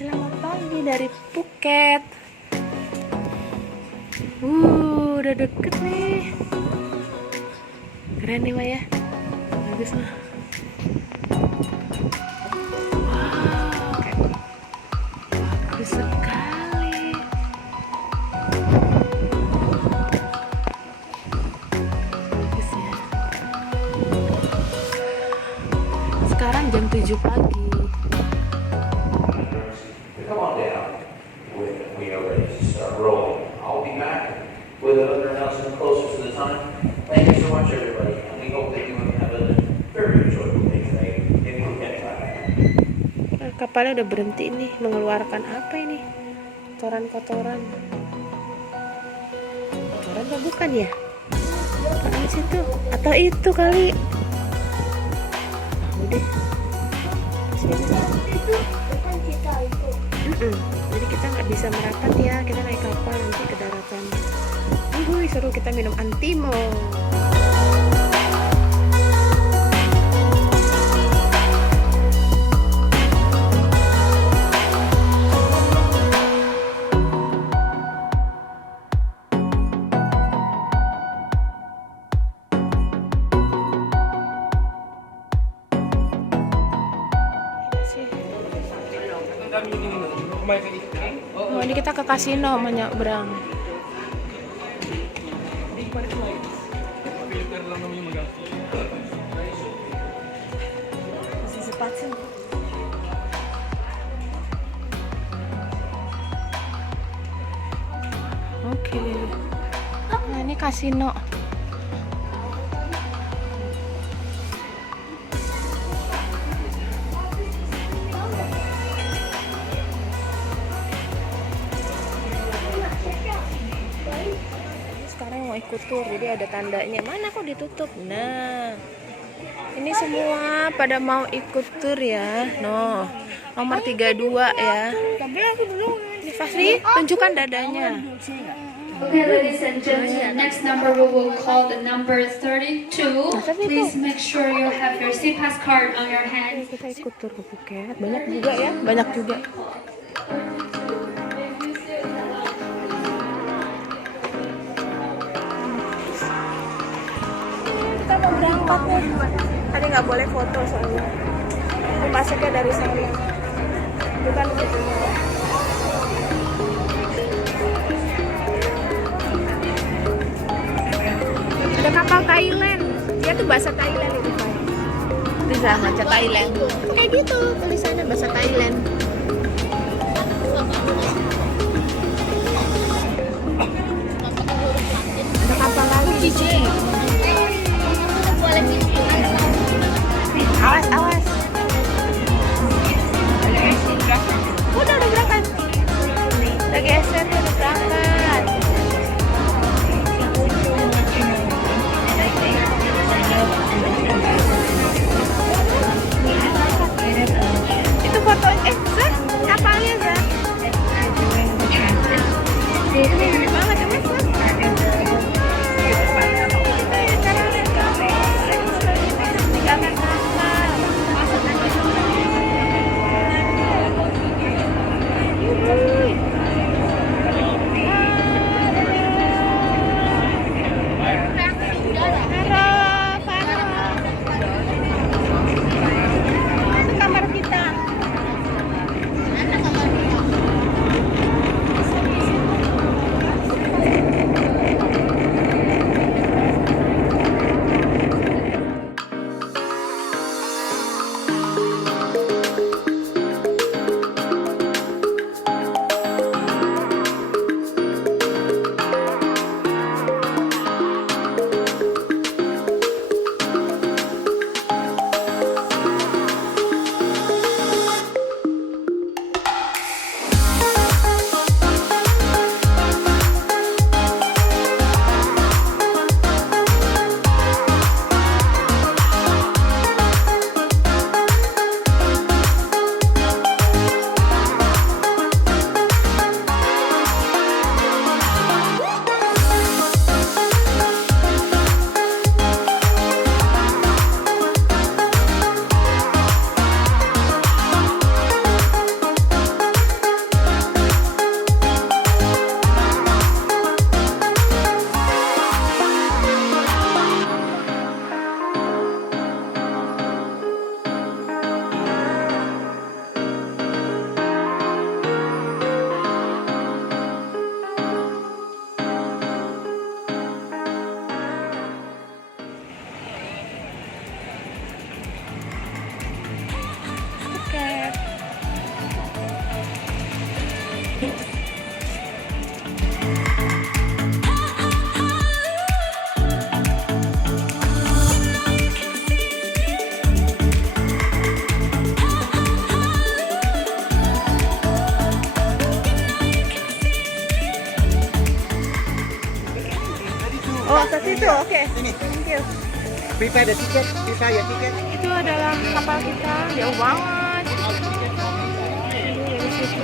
Selamat pagi dari Phuket. Udah deket nih. Keren nih Maya. Bagus mah. Wow, bagus sekali. Bagus ya. Sekarang jam 7 pagi. Come on down. We are ready to start rolling. I'll be back with another announcement closer to the time. Thank you so much, everybody, and we hope that you have a very enjoyable day today in Phuket, Thailand. Kapalnya udah berhenti nih, mengeluarkan apa ini? Kotoran-kotoran. Kotoran apa bukan ya? Apaan sih itu? Atau itu kali? Udah. Jadi kita nggak bisa merapat ya, kita naik kapal nanti ke daratan. Seru, kita minum antimo. Oh, ini kita ke kasino menyeberang. Masih cepat sih. Oke. Nah, ini kasino. Sekarang mau ikut tur, jadi ada tandanya. Mana kok ditutup? Nah, ini semua pada mau ikut tur ya. No, nomor 32 ya. Tapi aku belum. Ini Fahri, tunjukkan dadanya. Okay, ladies and gentlemen, next number we will call the number 32. Please make sure you have your SeaPass card on your hand. Kita ikut tur ke Phuket. Banyak juga ya, banyak juga. Kita mau berangkat nih. Tadi nggak boleh foto soalnya. Ini masuknya dari sana. Bukan gitu. Ada kapal Thailand. Dia tuh bahasa Thailand itu Pak. Bisa baca Thailand. Kayak gitu tulisannya bahasa Thailand. Ada kapal lagi. Awas, awas. Udah berangkat. Udah geser, udah berangkat. Itu foto, situ. Oke. Sini. Thank you. Prepare the ticket. Prepare your ticket. Itu adalah kapal kita, jauh banget. Ini dari situ.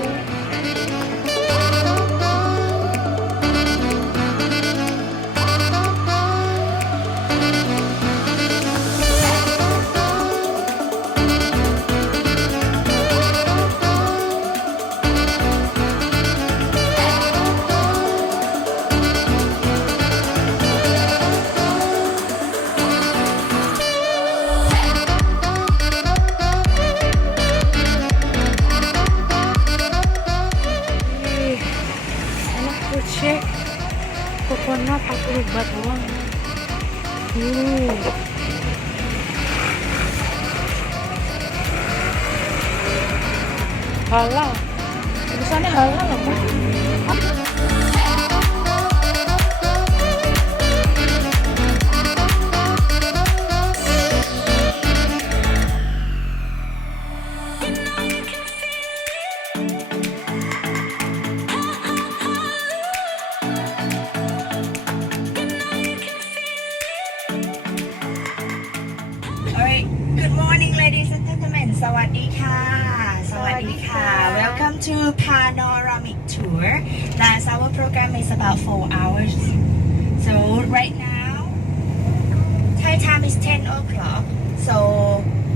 Cek coconut 40 baht doang. Halal. Tulisannya halal apa? Alright, good morning ladies and gentlemen. สวัสดีค่ะ สวัสดีค่ะ Welcome to Panoramic Tour. That's our program is about 4 hours. So right now, Thai time is 10 o'clock. So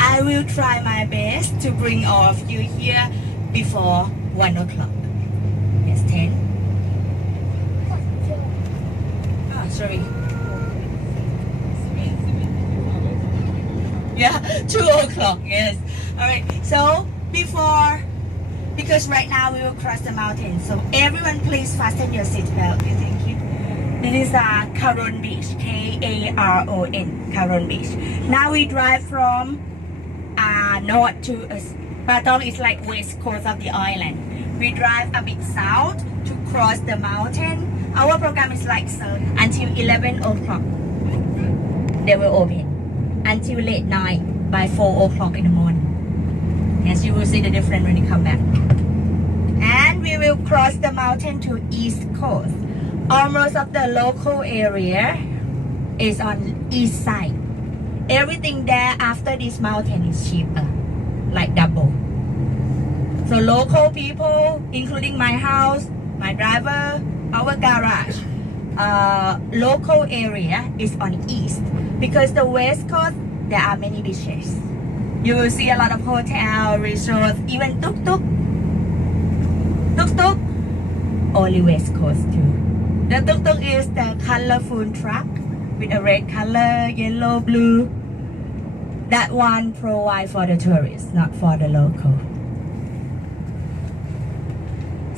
I will try my best to bring all of you here before 1 o'clock. Yes, 10. Oh, sorry. Yeah, 2 o'clock, yes. Alright, so because right now we will cross the mountain. So everyone please fasten your seatbelt. Okay, thank you. This is Karon Beach, K-A-R-O-N, Karon Beach. Now we drive from north to, Patong is like west coast of the island. We drive a bit south to cross the mountain. Our program is like so until 11 o'clock. They will open. Until late night by 4 o'clock in the morning. Yes, you will see the difference when you come back. And we will cross the mountain to east coast. Almost of the local area is on east side. Everything there after this mountain is cheaper, like double. So local people, including my house, my driver, our garage, local area is on east. Because the west coast, there are many beaches. You will see a lot of hotel, resorts, even tuk-tuk. Tuk-tuk, only west coast too. The tuk-tuk is the colorful truck with a red color, yellow, blue. That one provide for the tourists, not for the local.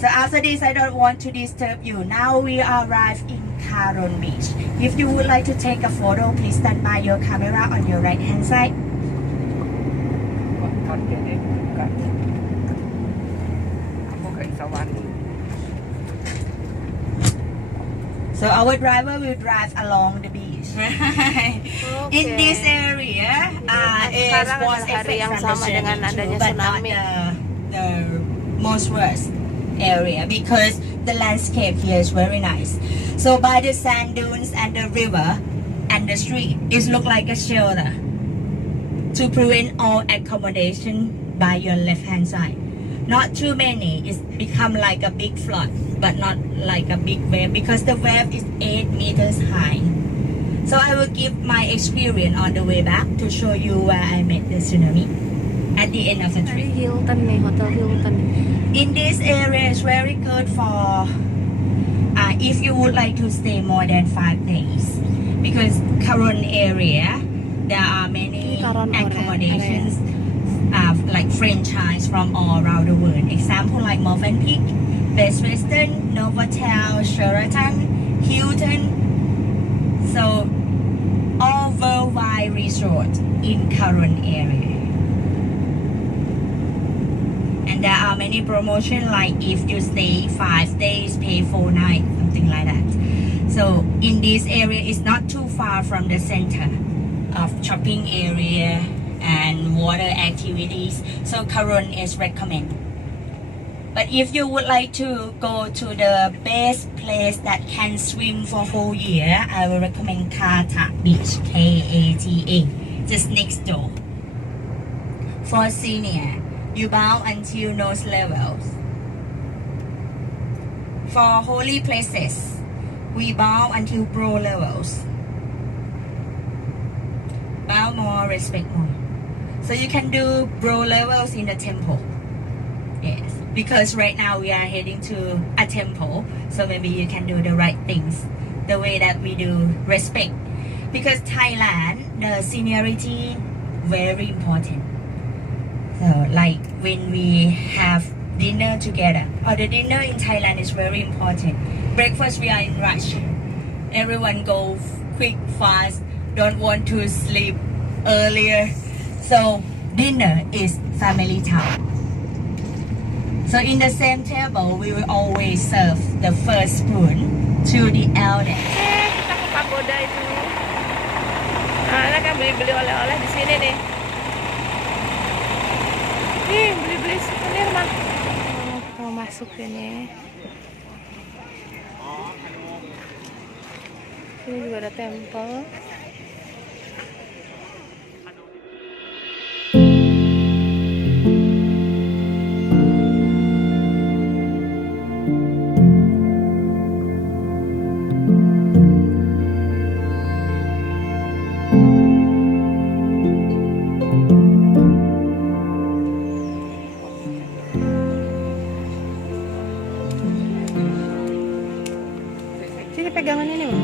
So after this, I don't want to disturb you. Now we arrive in Karon Beach. If you would like to take a photo, please stand by your camera on your right hand side. So our driver will drive along the beach. In this area, is was effect from the tsunami, but not the most worst area because the landscape here is very nice. So by the sand dunes and the river and the street, it look like a shelter to prevent all accommodation by your left hand side. Not too many, it's become like a big flood, but not like a big wave because the wave is 8 meters high. So I will give my experience on the way back to show you where I met the tsunami at the end of the trip. Hilton nih, Hotel Hilton. In this area is very good for if you would like to stay more than 5 days because Karon area there are many accommodations like franchise from all around the world. Example like Movenpick, Best Western, Novotel, Sheraton, Hilton. So all worldwide resort in Karon area. And there are many promotions like if you stay 5 days, pay 4 nights, something like that. So in this area, it's not too far from the center of shopping area and water activities. So Karon is recommend. But if you would like to go to the best place that can swim for whole year, I will recommend Kata Beach, Kata, just next door. For senior, you bow until nose levels. For holy places, we bow until bro levels. Bow more, respect more. So you can do bro levels in the temple. Yes, because right now we are heading to a temple, so maybe you can do the right things, the way that we do respect. Because Thailand, the seniority very important. So like when we have dinner together, or the dinner in Thailand is very important. Breakfast we are in rush. Everyone go quick, fast, don't want to sleep earlier. So dinner is family time. So in the same table, we will always serve the first spoon to the eldest. Kita ke pagoda itu. Nah, Ana kan beli-beli oleh-oleh di sini nih. Nih, beli-beli souvenir mah. Mau masuk sini. Sini juga ada temple. Sini pegangan ini, Bang.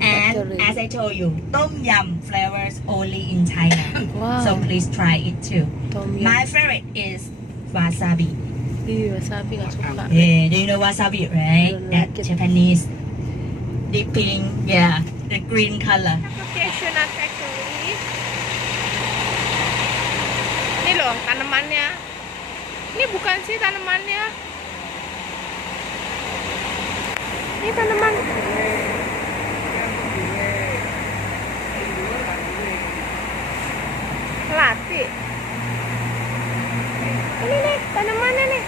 And as I told you, tom yum flavors only in Thailand. Wow. So please try it too. Tom yum. My favorite is wasabi. Ih, wasabi nggak suka. Yeah, do you know wasabi, right? Don't That like it. Japanese dipping, yeah, the green color. Cashewnut factory. Ini loh tanamannya. Ini bukan sih tanamannya. Ini tanaman. Melati. Ini nih tanamannya nih.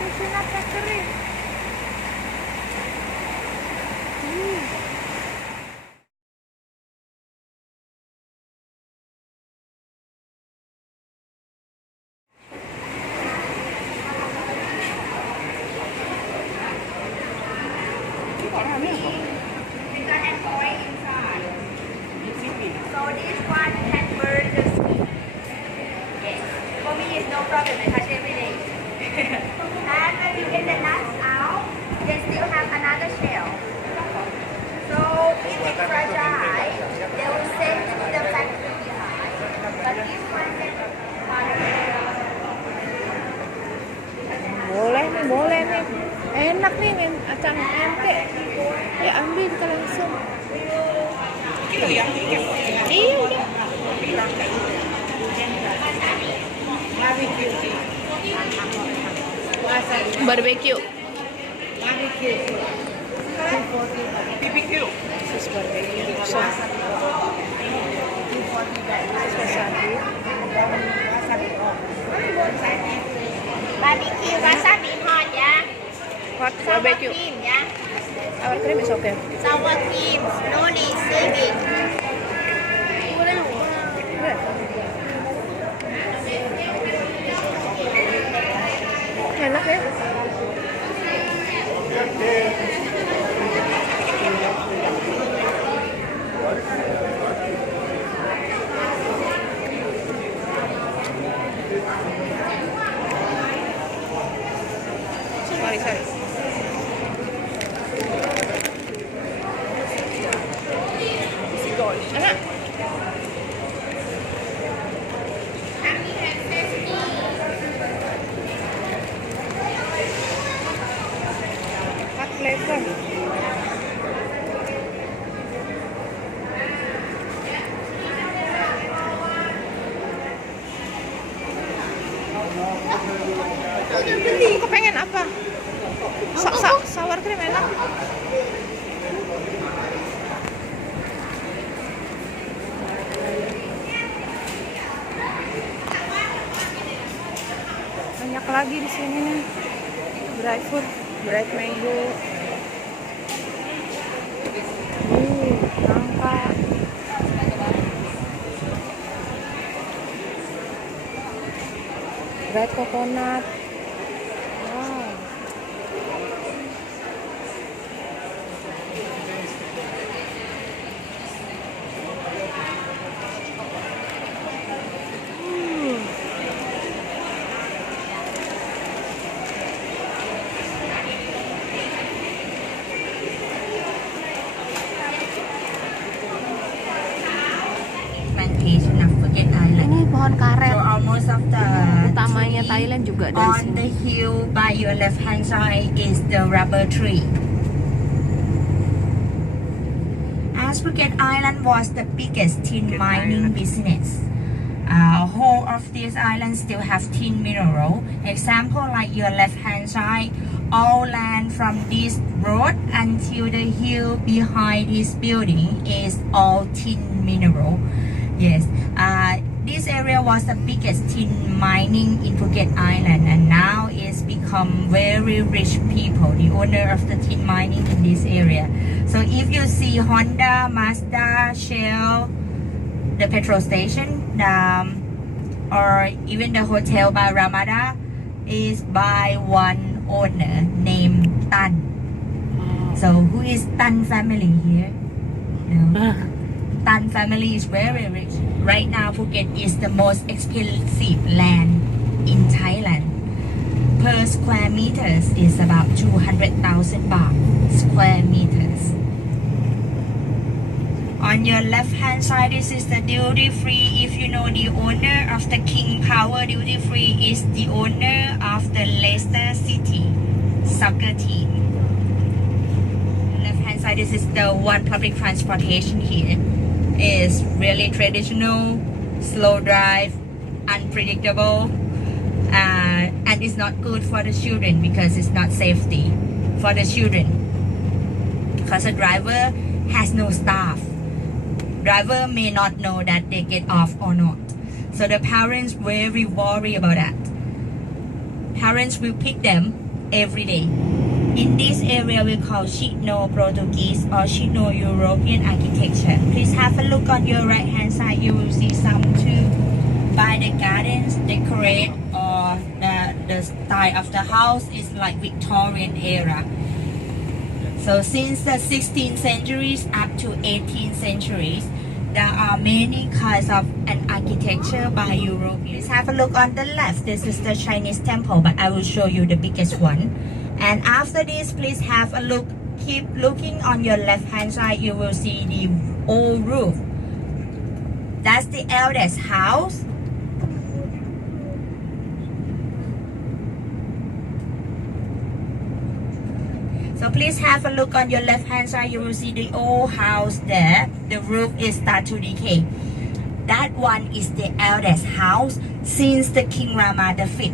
Cashewnut factory. So this one can burn the skin. Yes. For me, it's no problem. I touch every day. And when you get the nuts out, they still have another shell. So if it's fragile, they will send to the factory behind. But this one can Boleh nih. Enak nih acang ente. Ya ambil kita langsung. Iya udah. Barbecue. BBQ. This is barbecue. So, wasabi. barbecue wasabi hot, yeah? Hot Sour barbecue. cream, yeah? Sour cream is okay. Sour cream, no need sweet. Enak ya. Sorry. Enak. Hot flavor. Kau pengen apa? Sour cream enak. Banyak lagi di sini nih. Dry fruit, dried mango. Nangka. Dried coconut. Wow. Plantation of Phuket Island. Ini pohon karet. So almost of the Utamanya tree Thailand juga dari on sini. the hill by your left hand side is the rubber tree. As Phuket Island was the biggest tin mining business, whole of this island still have tin mineral. Example like your left hand side, all land from this road until the hill behind this building is all tin mineral. Yes, this area was the biggest tin mining in Phuket Island, and now it's become very rich people, the owner of the tin mining in this area. So if you see Honda, Mazda, Shell, the petrol station, or even the hotel by Ramada is by one owner named Tan. So who is Tan family here? No. Tan family is very rich. Right now, Phuket is the most expensive land in Thailand. per square meters is about 200,000 baht square meters. On your left hand side, this is the duty free. If you know the owner of the King Power duty free is the owner of the Leicester City soccer team. Left hand side, this is the one public transportation here. Is really traditional, slow drive, unpredictable, and it's not good for the children because it's not safety for the children. Because the driver has no staff. Driver may not know that they get off or not. So the parents very worry about that. Parents will pick them every day. In this area we call Chino Portuguese or Chino European architecture. Please have a look on your right hand side. You will see some too by the gardens decorate or the style of the house is like Victorian era. So since the 16th centuries up to 18th centuries, there are many kinds of an architecture by Europeans. Have a look on the left. This is the Chinese temple, but I will show you the biggest one. And after this, please have a look. Keep looking on your left hand side. You will see the old roof. That's the eldest house. So please have a look on your left hand side. You will see the old house there. The roof is start to decay. That one is the eldest house since the King Rama V.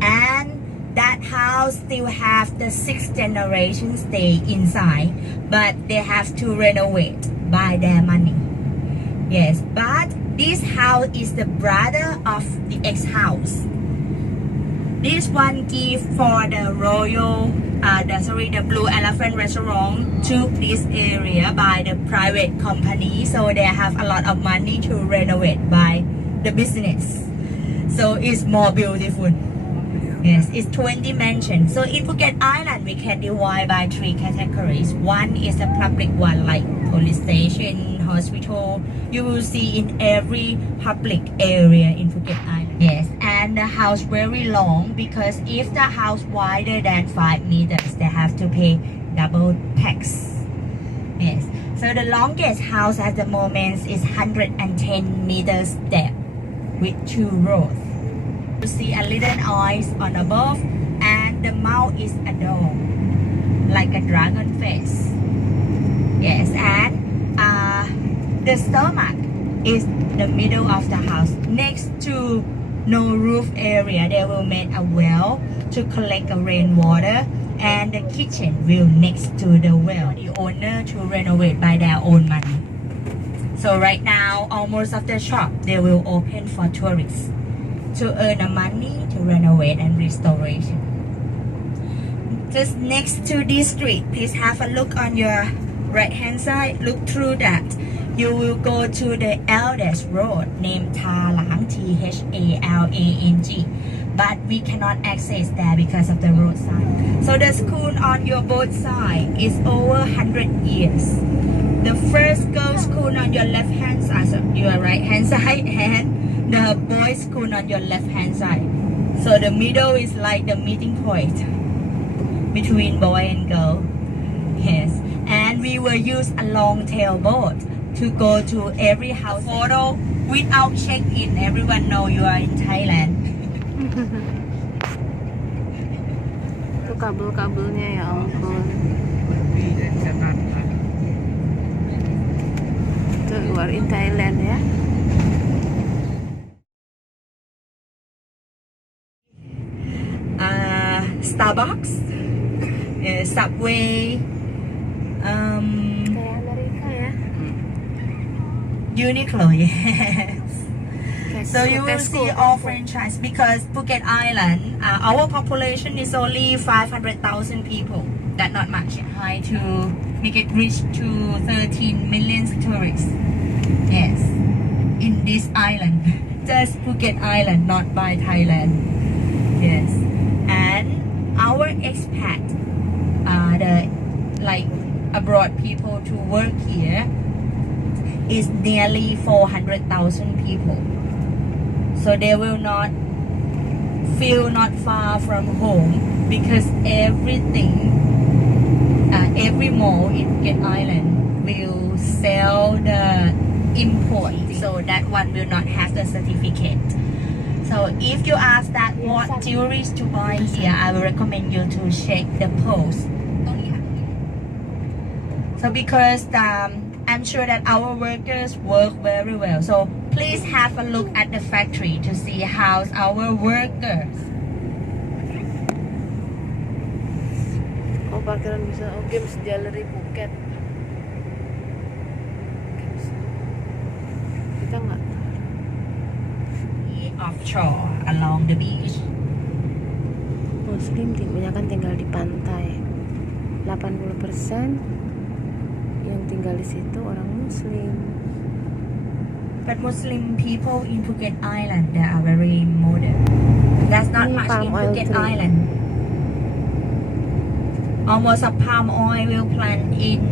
And that house still have the 6th generation stay inside, but they have to renovate by their money. Yes, but this house is the brother of the ex-house. This one give for the royal, the Blue Elephant restaurant took this area by the private company, so they have a lot of money to renovate by the business. So it's more beautiful. Yes, it's 20 mansions. So in Phuket Island, we can divide by 3 categories. One is a public one like police station, hospital. You will see in every public area in Phuket Island. Yes, and the house very long because if the house wider than 5 meters, they have to pay double tax. Yes, so the longest house at the moment is 110 meters depth with 2 rows. You see a little eyes on above, and the mouth is a dome, like a dragon face. Yes, and the stomach is the middle of the house. Next to no roof area, they will make a well to collect a rainwater, and the kitchen will next to the well. The owner to renovate by their own money. So right now, almost of the shop they will open for tourists to earn the money to renovate and restoration. Just next to this street, please have a look on your right hand side. Look through that. You will go to the eldest road named Thalang, T-H-A-L-A-N-G, but we cannot access there because of the roadside. So the school on your both sides is over 100 years. The first girls' school on your left hand side, so your right hand side, and the boys' school on your left hand side. So the middle is like the meeting point between boy and girl. Yes, and we will use a long tail boat to go to every house. Photo without check-in. Everyone know you are in Thailand. Itu kabel-kabelnya ya ampun. Itu you are in Thailand ya. Starbucks, Subway, Kayak Amerika ya. Uniqlo, yes. So you will Tesco. see all franchise because Phuket Island, our population is only 500,000 people. That not much. High to make it reach to 13 million tourists. Yes, in this island, just Phuket Island, not by Thailand. Yes, and our expat, the like abroad people to work here is nearly 400,000 people. So so they will not feel not far from home, because everything, every mall in Phuket Island will sell the import, so that one will not have the certificate. So if you ask that what jewelries to buy here, I will recommend you to check the post. So because I'm sure that our workers work very well, so please have a look at the factory to see how's our workers. Oh, parkiran bisa. Oh, Games Gallery Phuket. Kita nggak Offshore along the beach. Muslim kebanyakan tinggal di pantai. 80% yang tinggal di situ orang Muslim. But Muslim people in Phuket Island, they are very modern. That's not Ini much palm in oil Phuket tree. Island. Almost a palm oil plant in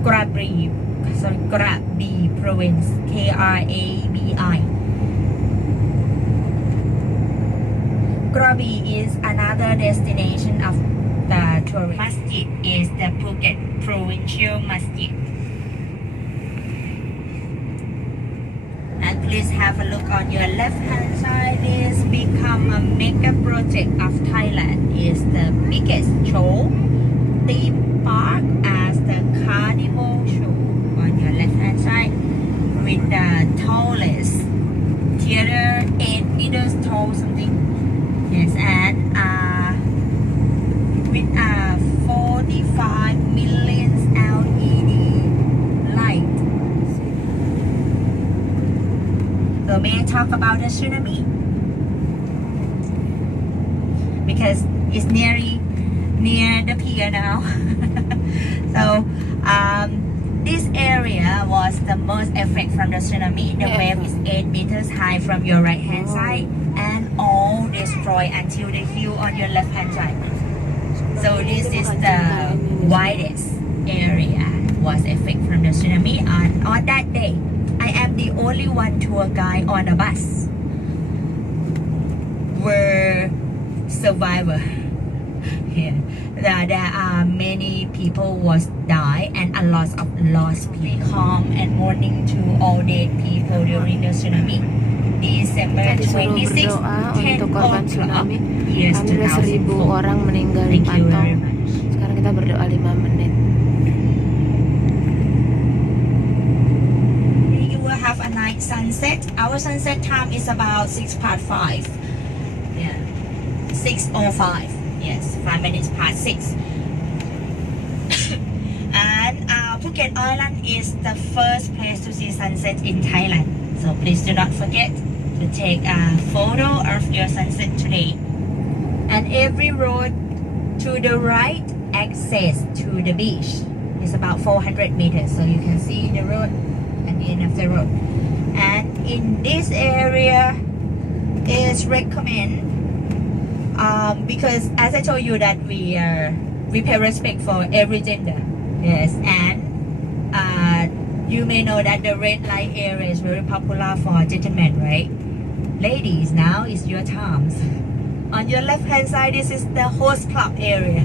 Krabi province, Krabi. Krabi is another destination of the tourist. Masjid is the Phuket Provincial Masjid. And please have a look on your left hand side. This become a mega project of Thailand. Is the biggest show theme park as the carnival show on your left hand side, with the tallest theater, 8 meters tall something. Yes, and with 45 million LED light. So may I talk about the Tsunami? Because it's near the pier now. So this area was the most effect from the tsunami. The wave is 8 meters high from your right hand side, and all destroyed until the hill on your left hand side. So this is the widest area was effect from the tsunami. And on that day, I am the only one tour guide on a bus were survivor. Yeah. There are many people was die and a lot of lost people. Calm and mourning to all dead people during the tsunami. December 26, 10 untuk korban o'clock, tsunami. years Alhamdulillah 1000 2004. orang meninggal di Thank you very Patong. much. Sekarang kita berdoa 5 menit. You will have a night sunset. Our sunset time is about 6:05. Yeah, 6:05. Yes, 5 minutes past 6. And Phuket Island is the first place to see sunset in Thailand. So please do not forget to take a photo of your sunset today. And every road to the right access to the beach is about 400 meters. So you can see the road at the end of the road. And in this area is recommend because as I told you that we pay respect for every gender. Yes, and you may know that the red light area is very popular for gentlemen, right? Ladies, now is your times. On your left hand side, this is the host club area.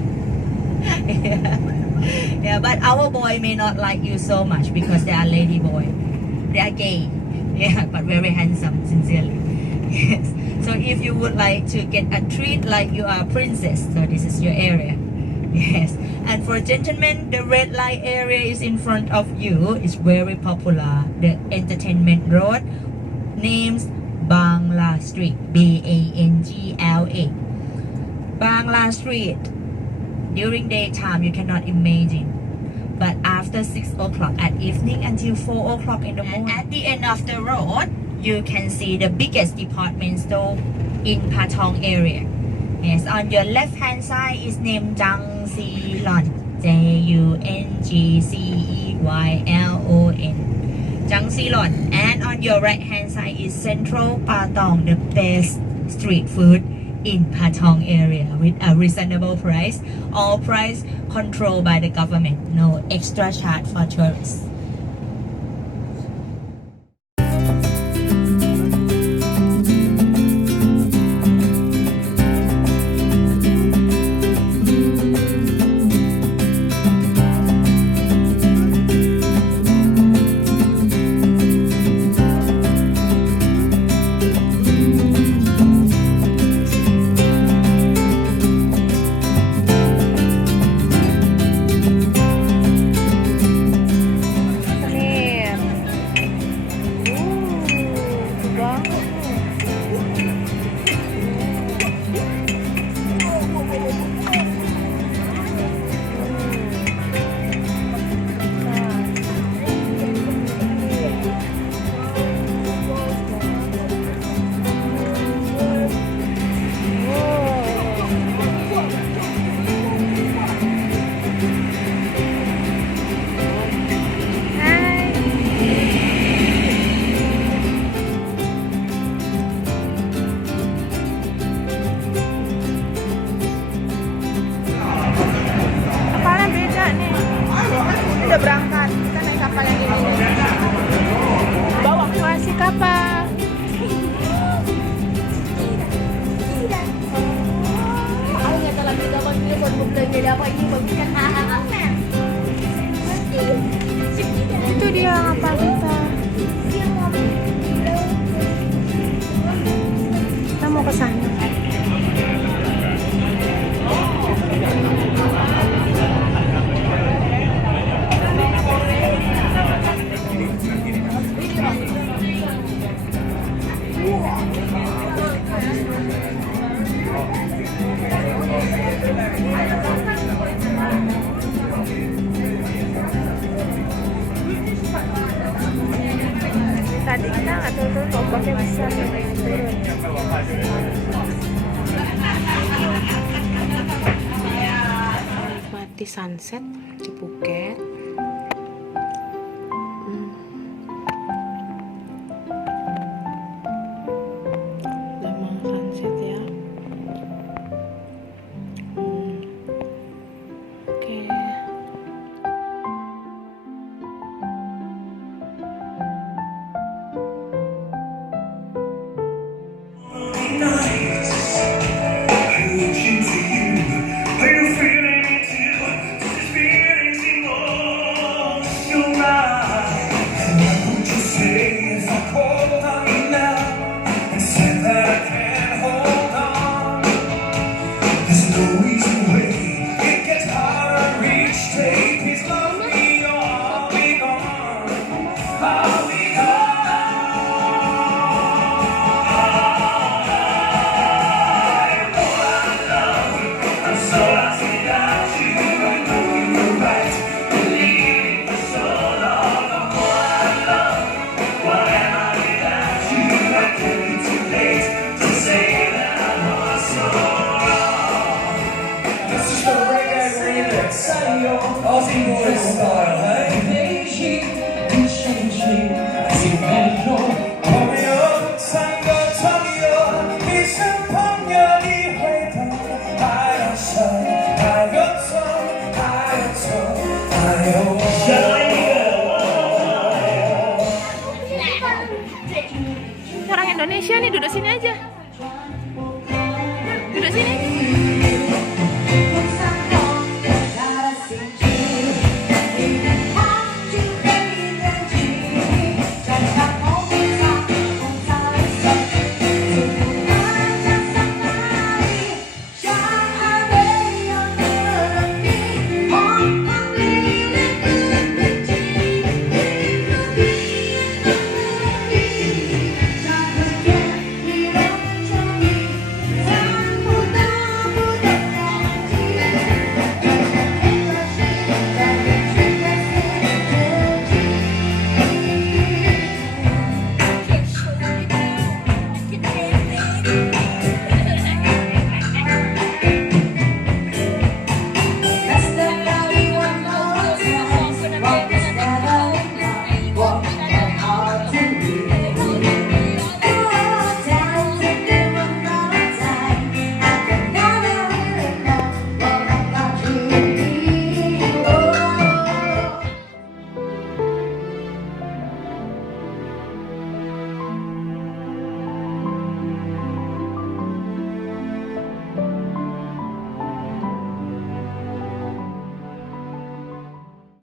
Yeah, but our boy may not like you so much because they are lady boy. They are gay. Yeah, but very handsome, sincerely. Yes. So if you would like to get a treat like you are a princess, so this is your area. Yes. And for gentlemen, the red light area is in front of you. It's very popular. The entertainment road names Bangla Street. Bangla. Bangla Street. During daytime, you cannot imagine. But after 6 o'clock at evening until 4 o'clock in the morning, at the end of the road, you can see the biggest department store in Patong area. Yes, on your left hand side is named Jungceylon. Jungceylon. Jungceylon. And on your right hand side is Central Patong, the best street food in Patong area with a reasonable price. All price controlled by the government. No extra charge for tourists. kita kan dia baru belanja apa ini bagus kan? Itu dia apa kita? Kita mau ke sana. Tadi kita nggak turun, ombaknya besar turun. Nikmati sunset di Phuket. Udah mau sunset ya. Oke. Aussie boy style, hey? Orang Indonesia nih, duduk sini aja.